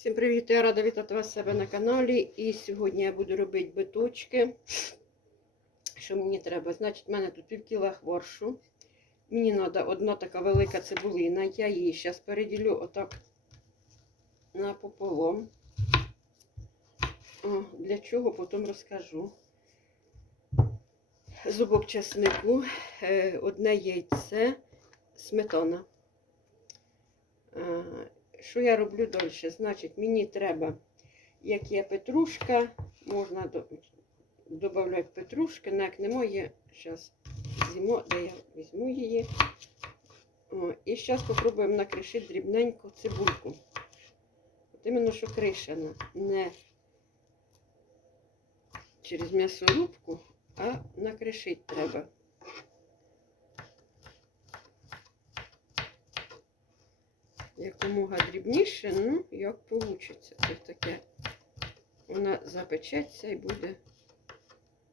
Всім привіт! Я рада вітати вас себе на каналі. І сьогодні я буду робити биточки. Що мені треба? Значить, в мене тут пів кіла хворшу. Мені треба одна така велика цибулина. Я її зараз переділю отак напополом. О, для чого потім розкажу. Зубок чеснику, е, одне яйце, сметана. Що я роблю далі? Значить, мені треба, як є петрушка, можна додати петрушки, як не моє, зараз зімо, де я візьму її. О, і зараз спробуємо накришити дрібненьку цибульку. От іменно, що кришена, не через м'ясорубку, а накришити треба. Якомога дрібніше, ну, як вийде. Це таке. Вона запечеться і буде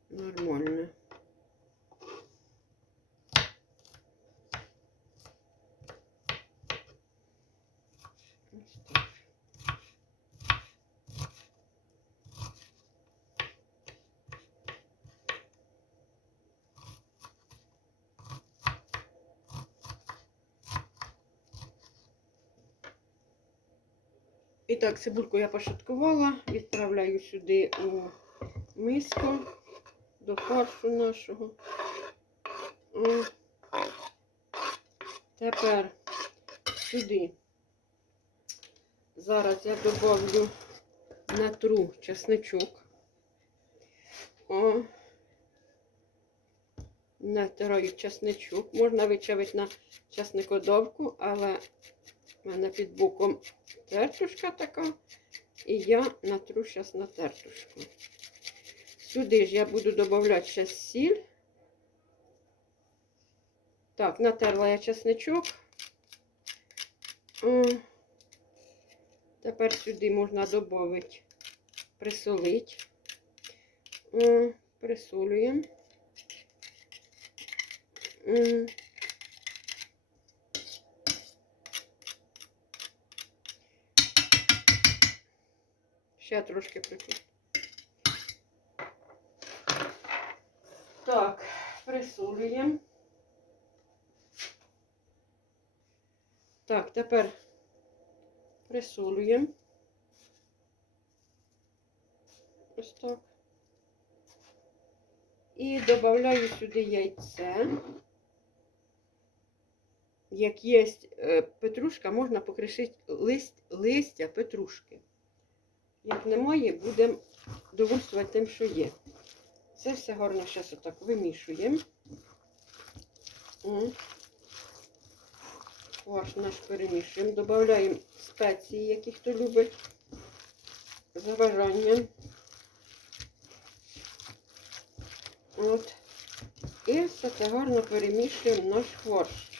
нормально. І так, цибульку я пошаткувала, відправляю сюди у миску до фаршу нашого. Тепер сюди. Зараз я добавлю натру чесничок. О. Натираю чесничок. Можна вичавити на чесникодовку, але у мене під боком тертушка така. І я натру зараз на тертушку. Сюди ж я буду додавати ще сіль. Так, натерла я чесничок. Тепер сюди можна додати, присолити. Присолюємо. Ще трошки прикрутимо. Так, присолюємо. Так, тепер присолюємо. Ось так. І додаю сюди яйце. Як є е, петрушка, можна покришити лист, листя петрушки. Як немає, будемо довольствувати тим, що є. Це все гарно зараз отак вимішуємо. Ваш наш перемішуємо. Додаємо спеції, які хто любить. За бажанням. От. І все це гарно перемішуємо наш фарш.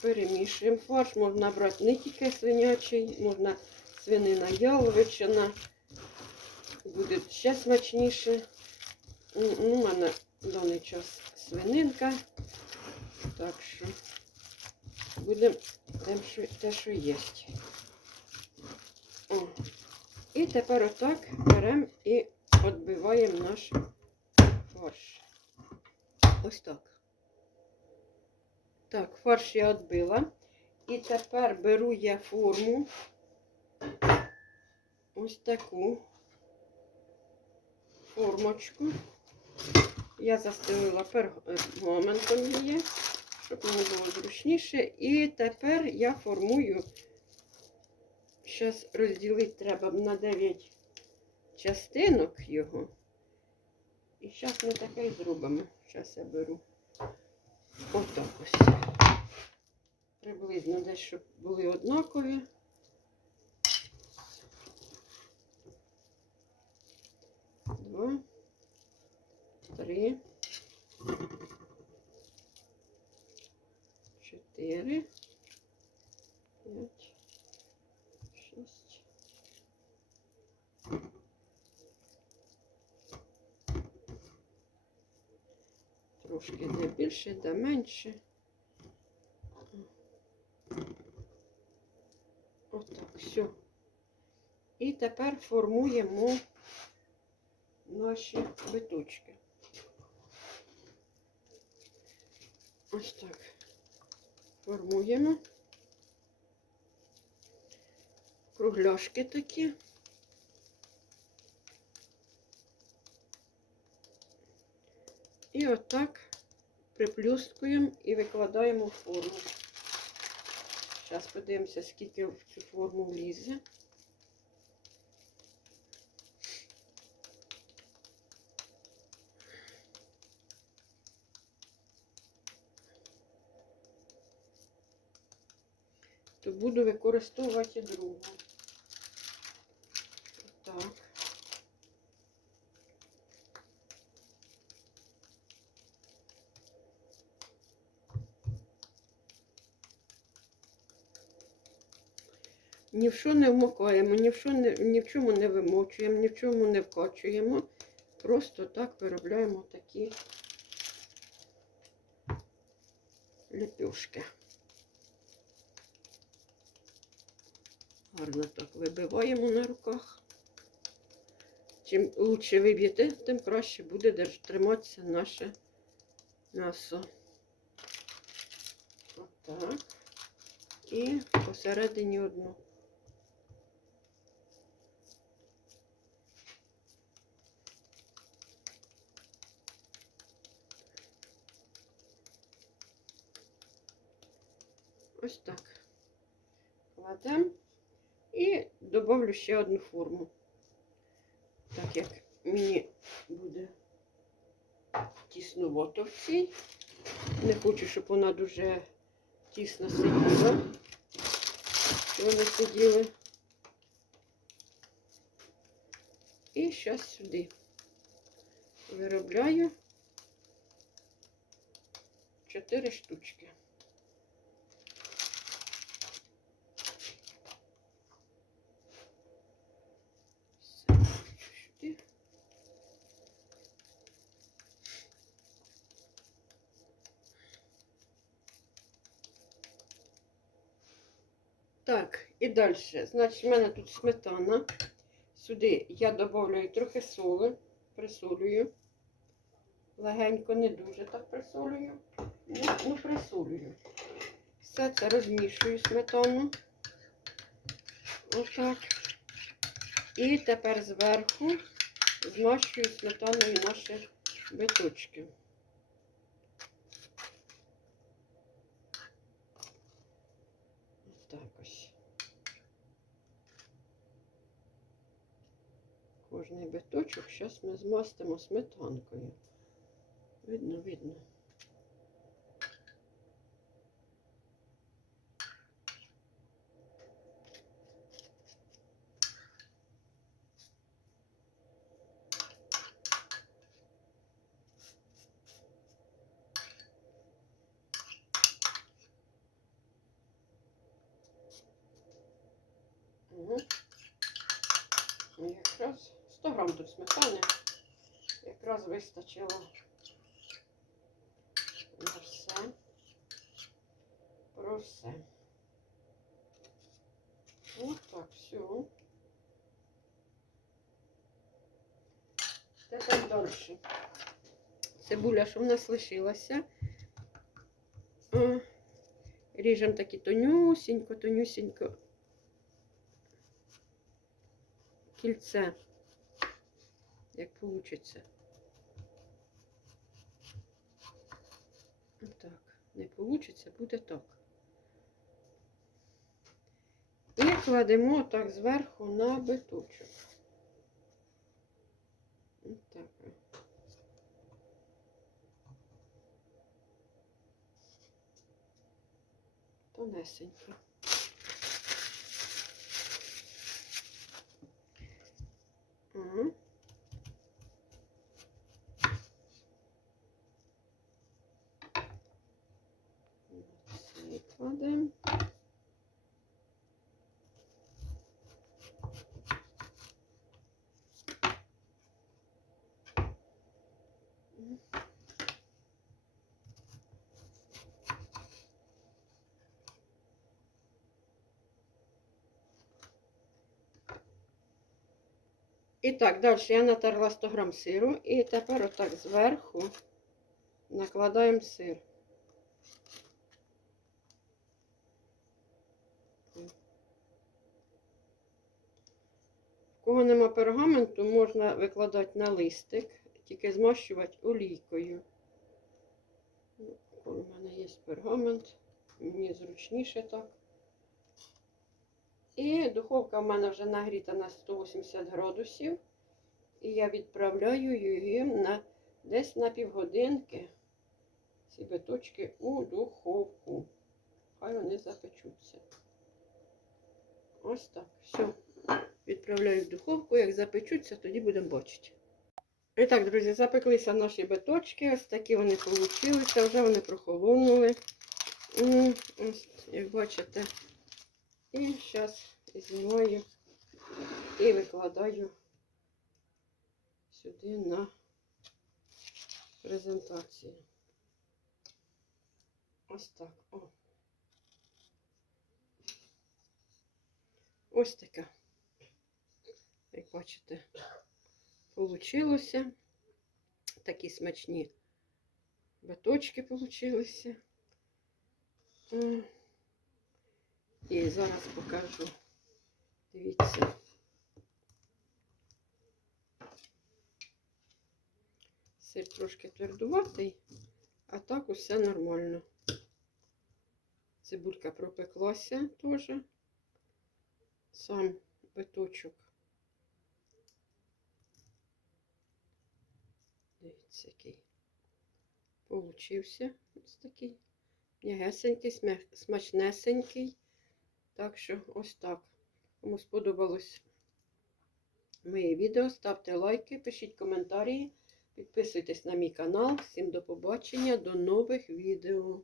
Перемішуємо. Фарш можна брати не тільки свинячий, можна свинина яловичина. Буде ще смачніше. Ну, У мене даний час свининка. Так що будемо те, що є. О. І тепер отак беремо і відбиваємо наш фарш. Ось так. Так, фарш я відбила. І тепер беру я форму ось таку формочку. Я застелила пергаментом її, щоб мені було зручніше. І тепер я формую, зараз розділити треба на 9 частинок його. І зараз ми таке зробимо. Зараз я беру отак ось. Приблизно десь, щоб були однакові. Два, три, чотири, п'ять, шість. Трошки де більше, де менше. Отак, все. І тепер формуємо наші биточки. Ось так. Формуємо. Кругляшки такі. І отак приплюскуємо і викладаємо в форму. Зараз подивимося, скільки в цю форму влізе. То буду використовувати другу. Так. Ні в що не вмокаємо, ні в, що не, ні в чому не вимочуємо, ні в чому не вкачуємо. Просто так виробляємо такі ліпюшки. Гарно так вибиваємо на руках. Чим лучше виб'єте, тим краще буде триматися наше м'ясо. Отак. І посередині одну. Ось так. Кладемо і додавлю ще одну форму. Так як мені буде тіснувато в цій. Не хочу, щоб вона дуже тісно сиділа. Щоб вони сиділи. І зараз сюди виробляю 4 штучки. Все, сюди. Так, і далі. Значить, в мене тут сметана. Сюди я додаю трохи соли, присолюю. Легенько, не дуже так присолюю. Ну, ну присолюю. Все це розмішую сметану. Отак. І тепер зверху змащую сметаною наші биточки. Так ось. Кожний биточок зараз ми змастимо сметанкою. Видно, видно. Угу. Якраз 100 грам тут сметани. Якраз вистачило на все. Про все. Ось так, все. Тепер далі. Цибуля, що в нас лишилася. Ріжемо такі тонюсінько, тонюсінько кільце, як вийде. Так, не вийде, буде так. І кладемо так зверху на биточок. Так. Тонесенько. Угу. Цей кладемо. І так, далі я натерла 100 грам сиру. І тепер отак зверху накладаємо сир. Кого нема пергаменту, можна викладати на листик, тільки змащувати олійкою. В мене є пергамент, мені зручніше так. І духовка в мене вже нагріта на 180 градусів. І я відправляю її на десь на півгодинки ці биточки у духовку. Хай вони запечуться. Ось так. Все. Відправляю в духовку. Як запечуться, тоді будемо бачити. І так, друзі, запеклися наші биточки. Ось такі вони получилися, вже вони прохолонули. Ось, як бачите. І зараз знімаю і викладаю сюди на презентацію. Ось так. О. Ось таке. Як бачите, получилося. Такі смачні биточки получилися. І зараз покажу. Дивіться. Сир трошки твердуватий, а так усе нормально. Цибулька пропеклася теж. Сам биточок. Дивіться, який получився ось такий. М'ягесенький, смачнесенький. Так що ось так. Кому сподобалось моє відео, ставте лайки, пишіть коментарі, підписуйтесь на мій канал. Всім до побачення, до нових відео.